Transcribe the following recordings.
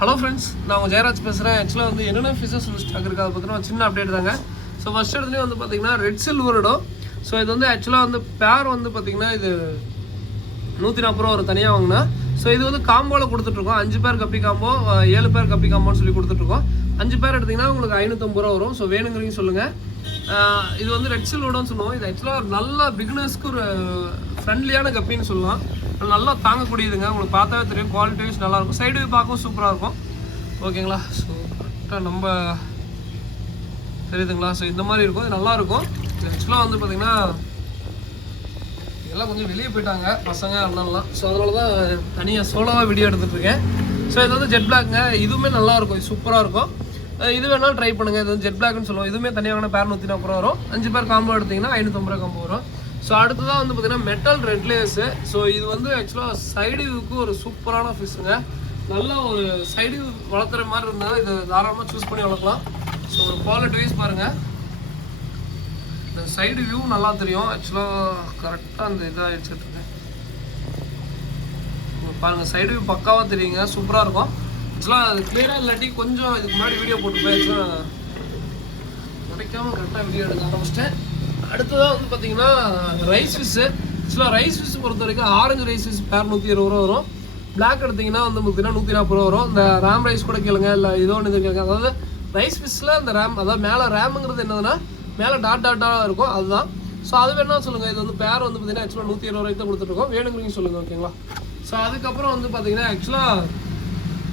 Hello friends, நான் உங்கள் ஜெயராஜ் பேசுகிறேன். ஆக்சுவலாக வந்து என்னென்ன ஃபிஷஸ் ஸ்டாக் இருக்குது அதை பார்த்தீங்கன்னா சின்ன அப்டேட் தாங்க. ஸோ ஃபஸ்ட் இடத்துலேயும் வந்து பார்த்தீங்கன்னா ரெட் சில்வரோடும். ஸோ இது வந்து ஆக்சுவலாக வந்து பேர் வந்து பார்த்தீங்கன்னா இது 140 ரூபா ஒரு தனியாக வாங்கினா. ஸோ இது வந்து காம்போவில் கொடுத்துட்ருக்கோம். 5 பேர் கப்பி காம்போ, 7 பேர் கப்பி காம்போன்னு சொல்லி கொடுத்துட்ருக்கோம். 5 பேர் எடுத்திங்கன்னா உங்களுக்கு 550 ரூபா வரும். ஸோ வேணுங்கிறீங்க சொல்லுங்கள். இது வந்து ரெட் சில்வரோடன்னு சொல்லுவோம். இது ஆக்சுவலாக நல்லா பிகினர்ஸ்க்கு ஒரு ஃப்ரெண்ட்லியான கப்பின்னு சொல்லலாம். நல்லா தாங்கக்கூடியதுங்க. உங்களுக்கு பார்த்தாவே தெரியும், குவாலிட்டி வைஸ் நல்லாயிருக்கும். சைடு வியூ பார்க்கவும் சூப்பராக இருக்கும். ஓகேங்களா? ஸோ கரெக்டாக நம்ம தெரியுதுங்களா? ஸோ இந்த மாதிரி இருக்கும். இது நல்லாயிருக்கும். ஆக்சுவலாக வந்து பார்த்திங்கன்னா எல்லாம் கொஞ்சம் வெளியே போயிட்டாங்க பசங்க அண்ணன்லாம். ஸோ அதனால தான் தனியாக சோலோவாக வீடியோ எடுத்துகிட்ருக்கேன். ஸோ இது வந்து ஜெட் பிளாக்ங்க. இதுவுமே நல்லாயிருக்கும், இது சூப்பராக இருக்கும். இது வேணாலும் ட்ரை பண்ணுங்கள். இது வந்து ஜெட் பிளாக்னு சொல்லுவோம். இதுவுமே தனியாக பேர் 140 ரூபா வரும். 5 பேர் காம்போ எடுத்திங்கன்னா 550 ரூபா காம்போ வரும். ஸோ அடுத்ததான் வந்து பார்த்திங்கன்னா மெட்டல் ரெட் லேஸு. ஸோ இது வந்து ஆக்சுவலாக சைடு வியூக்கு ஒரு சூப்பரான ஃபிஷ்ஷுங்க. நல்லா ஒரு சைடு வியூ வளர்த்துற மாதிரி இருந்தால் இது தாராளமாக சூஸ் பண்ணி வளர்க்கலாம். ஸோ ஒரு குவாலிட்டி வைஸ் பாருங்கள், இந்த சைடு வியூ நல்லா தெரியும். ஆக்சுவலாக கரெக்டாக அந்த இதாக வச்சுட்ருக்கேன் பாருங்கள், சைடு வியூ பக்காவாக தெரியுங்க, சூப்பராக இருக்கும். ஆக்சுவலாக அது கிளியராக இல்லாட்டி கொஞ்சம் இதுக்கு முன்னாடி வீடியோ போட்டுருப்பேன். ஆக்சுவலாக கிடைக்காம கரெக்டாக வீடியோ எடுக்க ஆரம்பிச்சிட்டேன். அடுத்ததாக வந்து பார்த்தீங்கன்னா ரைஸ் ஃபிஷ்ஷு. ஆக்சுவலாக ரைஸ் ஃபிஷ் பொறுத்த வரைக்கும் ஆரஞ்சு ரைஸ் ஃபிஷ் பேர் 120 ரூபா வரும். பிளாக் எடுத்திங்கன்னா வந்து பார்த்தீங்கன்னா 140 ரூபா வரும். இந்த ரேம் ரைஸ் கூட கேளுங்க, இல்லை இதோ ஒன்று இது கேளுங்க. அதாவது ரைஸ் ஃபிஷ்ஷில் இந்த ரேம், அதாவது மேலே ரேமுங்கிறது என்னதுன்னா மேலே டாட்டாக இருக்கும், அதுதான். ஸோ அது வேணா சொல்லுங்கள். இது வந்து பேர் வந்து பார்த்தீங்கன்னா ஆக்சுவலாக 120 ரூபாய்க்கு தான் கொடுத்துட்ருக்கோம். வேணுங்கிறீங்க சொல்லுங்கள். ஓகேங்களா? ஸோ அதுக்கப்புறம் வந்து பார்த்தீங்கன்னா ஆக்சுவலாக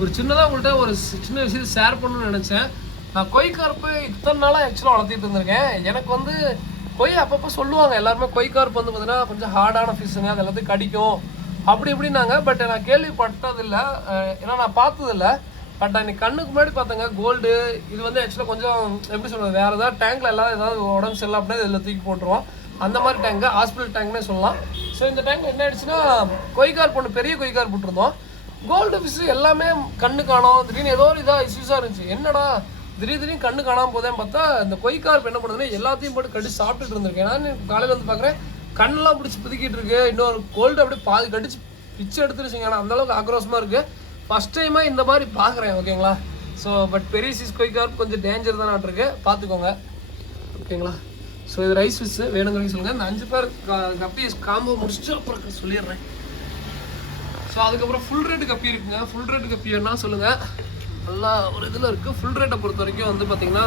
ஒரு சின்னதாக உங்கள்கிட்ட ஒரு சின்ன விஷயத்தை ஷேர் பண்ணணும்னு நினச்சேன். நான் கொய் கார்ப்பு இத்தனை நாளாக ஆக்சுவலாக வளர்த்திட்டு இருந்திருக்கேன். எனக்கு வந்து கொய் அப்பப்போ சொல்லுவாங்க எல்லாருமே, கொய் கார்ப்பு வந்து பார்த்தீங்கன்னா கொஞ்சம் ஹார்டான ஃபிஷ்ஷுங்க, அது எல்லாத்தையும் கடிக்கும் அப்படி இப்படின்னாங்க. பட் நான் கேள்விப்பட்டதில்லை, ஏன்னா நான் பார்த்ததில்லை. பட் எனக்கு கண்ணுக்கு முன்னாடி பார்த்தேங்க கோல்டு. இது வந்து ஆக்சுவலாக கொஞ்சம் எப்படி சொல்கிறது, வேறு ஏதாவது டேங்க்கில் ஏதாவது உடம்பு சரியில்லை அப்படின்னா இதில் தூக்கி போட்டுருவோம். அந்த மாதிரி டேங்கு ஹாஸ்பிட்டல் டேங்க்னே சொல்லலாம். ஸோ இந்த டேங்க் என்ன ஆயிடுச்சுன்னா கொய் கார்ப்பு ஒன்று பெரிய கொய் கார்ப்பு போட்டிருந்தோம். கோல்டு ஃபிஷ்ஷு எல்லாமே கண்ணு காணும். திடீர்னு ஏதோ ஒரு இதாக இஷ்யூஸாக இருந்துச்சு. என்னடா திடீர்னு கண்ணு காணாமல் போதேன்னு பார்த்தா இந்த கொய் கார்ப்பு என்ன பண்ணுதுன்னா எல்லாத்தையும் போட்டு கடிச்சு சாப்பிட்டுட்டு இருந்திருக்கேன். நான் காலையில் வந்து பார்க்குறேன், கண்ணெல்லாம் பிடிச்சி பிதுக்கிட்டு இருக்கு. இன்னொரு கோல்டு அப்படியே பாதி கடிச்சு பிச்சு எடுத்துருச்சுங்க. ஆனால் அந்தளவுக்கு ஆக்ரோஷமாக இருக்குது. ஃபஸ்ட் டைமாக இந்த மாதிரி பார்க்குறேன். ஓகேங்களா? ஸோ பட் பெரிய சைஸ் கொய் கார்ப்பு கொஞ்சம் டேஞ்சர் தான் இருக்கு, பார்த்துக்கோங்க. ஓகேங்களா? ஸோ இது ரைஸ் ஃபிஷ்ஷு வேணுங்கிறீங்க சொல்லுங்கள். இந்த 5 பேர் கப்பி காம்போ முடிச்சுட்டு அப்புறம் சொல்லிடுறேன். ஸோ அதுக்கப்புறம் ஃபுல் ரேட்டு கப்பி இருக்குங்க. ஃபுல் ரேட்டு கப்பி என்ன சொல்லுங்கள், நல்லா ஒரு இதில் இருக்குது. ஃபுல் ரேட்டை பொறுத்த வரைக்கும் வந்து பார்த்திங்கன்னா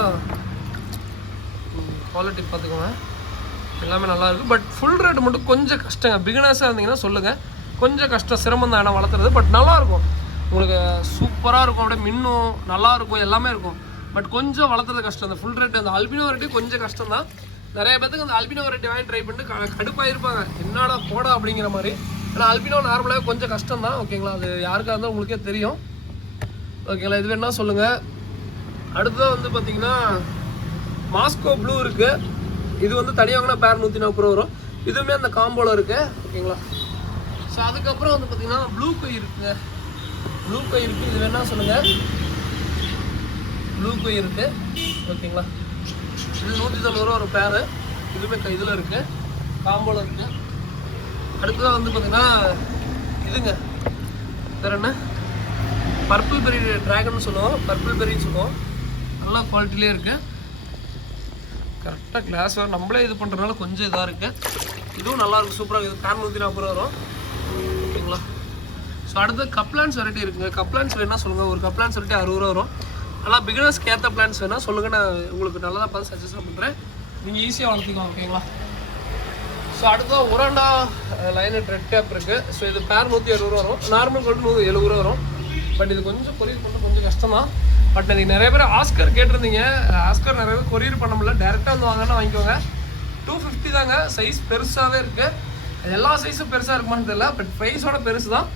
குவாலிட்டி பார்த்துக்கோங்க, எல்லாமே நல்லா இருக்குது. பட் ஃபுல் ரேட்டு மட்டும் கொஞ்சம் கஷ்டங்க. பிகினர்ஸாக இருந்தீங்கன்னா சொல்லுங்கள், கொஞ்சம் கஷ்டம், சிரமம் தான் இடம் வளர்த்துறது. பட் நல்லாயிருக்கும், உங்களுக்கு சூப்பராக இருக்கும், அப்படியே மின்னும் நல்லாயிருக்கும், எல்லாமே இருக்கும். பட் கொஞ்சம் வளர்த்துறது கஷ்டம். அந்த ஃபுல் ரேட்டு அந்த அல்பினோ வெரைட்டி கொஞ்சம் கஷ்டம் தான். நிறைய பேருக்கு அந்த அல்பினோ வெரைட்டி வாங்கி ட்ரை பண்ணிட்டு கடுப்பாக இருப்பாங்க, என்னடா போடா அப்படிங்கிற மாதிரி. ஆனால் அல்பினோ நார்மலாக கொஞ்சம் கஷ்டம் தான். ஓகேங்களா? அது யாருக்காக இருந்தாலும் உங்களுக்கே தெரியும். ஓகேங்களா? இது வேணா சொல்லுங்கள். அடுத்ததாக வந்து பார்த்தீங்கன்னா மாஸ்கோ ப்ளூ இருக்குது. இது வந்து தனியாகனா பேர் 140 ரூபா வரும். இதுவுமே அந்த காம்போவில் இருக்குது. ஓகேங்களா? ஸோ அதுக்கப்புறம் வந்து பார்த்தீங்கன்னா ப்ளூ கை இருக்குங்க. ப்ளூ கை இருக்குது. இது வேணா சொல்லுங்கள். ப்ளூ கை இருக்குது. ஓகேங்களா? இது 190 ரூபா ஒரு பேரு. இதுவுமே இதில் இருக்குது, காம்போவில் இருக்குது. அடுத்ததாக வந்து பார்த்தீங்கன்னா இதுங்க வேறு என்ன, பர்பிள் பெரி ட்ராகன் சொல்லுவோம், பர்பிள் பெரின்னு சொல்லுவோம். நல்லா குவாலிட்டிலே இருக்குது. கரெக்டாக கிளாஸ் வேறு நம்மளே இது பண்ணுறதுனால கொஞ்சம் இதாக இருக்குது. இதுவும் நல்லாயிருக்கும், சூப்பராக இருக்குது. பேர் 140 ரூபா வரும். ஓகேங்களா? ஸோ அடுத்து கப்லான்ஸ் வெரைட்டி இருக்குங்க. கப்லான்ஸ் வேணால் சொல்லுங்கள். ஒரு கப்லான்ஸ் வெரைட்டி 60 ரூபா வரும். நல்லா பிகினர்ஸ்க்கு ஏற்ற பிளான்ஸ் வேணால் சொல்லுங்கள், நான் உங்களுக்கு நல்லதாக பார்த்து சஜஷன் பண்ணுறேன். நீங்கள் ஈஸியாக வளர்த்திக்கலாம். ஓகேங்களா? ஸோ அடுத்ததான் உரண்டா லைனட் ரெட் கேப் இருக்குது. ஸோ இது பேர் 160 ரூபா வரும். நார்மல் கோல்டு 170 ரூபா வரும். பட் இது கொஞ்சம் கொரியர் பண்ண கொஞ்சம் கஷ்டம் தான். பட் நீங்கள் நிறைய பேர் ஆஸ்கர் கேட்டிருந்தீங்க. ஆஸ்கர் நிறைய பேர் கொரியர் பண்ண முடியல, டேரெக்டாக வந்து வாங்கினா வாங்கிக்கோங்க. 250 தாங்க. சைஸ் பெருசாகவே இருக்குது. எல்லா சைஸும் பெருசாக இருக்குமான்னு தெரியல, பட் ப்ரைஸோட பெருசு தான்.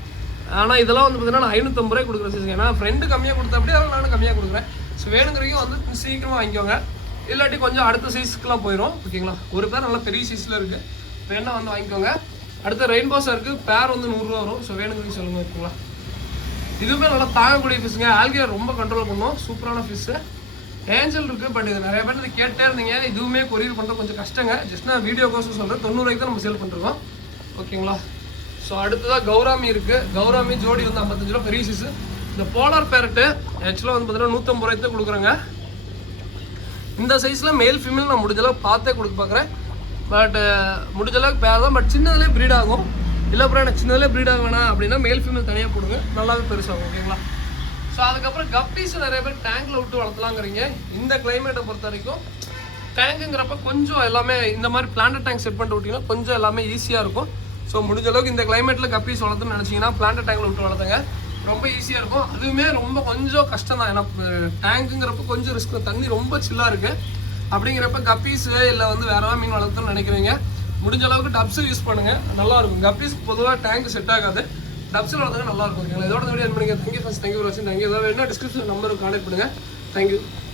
ஆனால் இதெல்லாம் வந்து பார்த்தீங்கன்னா நான் 550 ரூபாய் கொடுக்குற சைஸ். ஏன்னா ஃப்ரெண்டு கம்மியாக கொடுத்தா அப்படியே அதெல்லாம் நானும் கம்மியாக கொடுக்குறேன். ஸோ வேணுங்கிறீங்க வந்து சீக்கிரமாக வாங்கிக்கோங்க, இல்லாட்டி கொஞ்சம் அடுத்த சைஸ்க்குலாம் போயிடும். ஓகேங்களா? ஒரு பேர் நல்லா பெரிய சைஸில் இருக்குது, வேணா வந்து வாங்கிக்கோங்க. அடுத்த ரெயின்போஸாக இருக்குது. பேர் வந்து 100 ரூபா வரும். ஸோ வேணுங்கிறீங்க சொல்லுங்கள். ஓகேங்களா? இதுவுமே நல்லா தாங்கக்கூடிய ஃபிஷ்ஷுங்க. ஆல்கியர் ரொம்ப கண்ட்ரோல் பண்ணும், சூப்பரான ஃபிஷ்ஷு. ஏஞ்சல் இருக்குது. பட் இது நிறைய பேர் இது கேட்டே இருந்தீங்க. இதுவுமே கொரியர் பண்ணுறது கொஞ்சம் கஷ்டங்க. ஜஸ்ட் நான் வீடியோ கோர்ஸ் சொல்கிறேன். 90 ரூபாய்க்கு தான் நம்ம சேல் பண்ணுறோம். ஓகேங்களா? ஸோ அடுத்ததாக கௌராமி இருக்குது. கௌராமி ஜோடி வந்து 55 ரூபா பெரிய சைஸு. இந்த போலார் பேரட்டு ஆக்சுவலாக வந்து பார்த்தீங்கன்னா 150 ரூபாய்க்கு தான் கொடுக்குறேங்க. இந்த சைஸில் மேல் ஃபீமேல் நான் முடிஞ்சளவுக்கு பார்த்தே கொடுக்க பார்க்குறேன். பட் முடிஞ்சளவுக்கு பேர் தான். பட் சின்னதுலேயே ப்ரீட் ஆகும். இல்லை அப்புறம் எனக்கு சின்னதுலேயே ப்ரீட் ஆக வேணாம் அப்படின்னா மேல் ஃபீமேல் தனியாக போடுங்க, நல்லாவே பெருசாகும். ஓகேங்களா? ஸோ அதுக்கப்புறம் கப்பீஸ் நிறைய பேர் டேங்கில் விட்டு வளர்த்தலாங்கிறீங்க. இந்த கிளைமேட்டை பொறுத்த வரைக்கும் டேங்குங்கிறப்ப கொஞ்சம் எல்லாமே இந்த மாதிரி பிளான்ட் டேங்க் செட் பண்ணிட்டு விட்டிங்கன்னா கொஞ்சம் எல்லாமே ஈஸியாக இருக்கும். ஸோ முடிஞ்ச அளவுக்கு இந்த கிளைமேட்டில் கப்பீஸ் வளர்த்துன்னு நினச்சிங்கன்னா பிளான்ட் டேங்கில் விட்டு வளர்த்துங்க, ரொம்ப ஈஸியாக இருக்கும். அதுவுமே ரொம்ப கொஞ்சம் கஷ்டம் தான். ஏன்னா டேங்குங்கிறப்ப கொஞ்சம் ரிஸ்க், தண்ணி ரொம்ப சில்லாக இருக்குது. அப்படிங்கிறப்ப கப்பீஸு இல்லை வந்து வேற மீன் வளர்த்துன்னு நினைக்கிறீங்க, முடிஞ்ச அளவுக்கு டப்ஸு யூஸ் பண்ணுங்கள், நல்லாயிருக்கும். கப்பீஸ் பொதுவாக டேங்க் செட் ஆகாது, டப்ஸில் வளர்த்தாங்க நல்லாயிருக்கும். ஓகேங்களா? இதோட வீடியோ என் பண்ணுங்கள். தேங்க்யூ ஃபார் வாட்சிங். தேங்க்யூ. ஏதாவது வேணும்னா டிஸ்கிரிப்ஷன் நம்பருக்கு கான்டெக்ட் பண்ணுங்கள். தேங்க்யூ.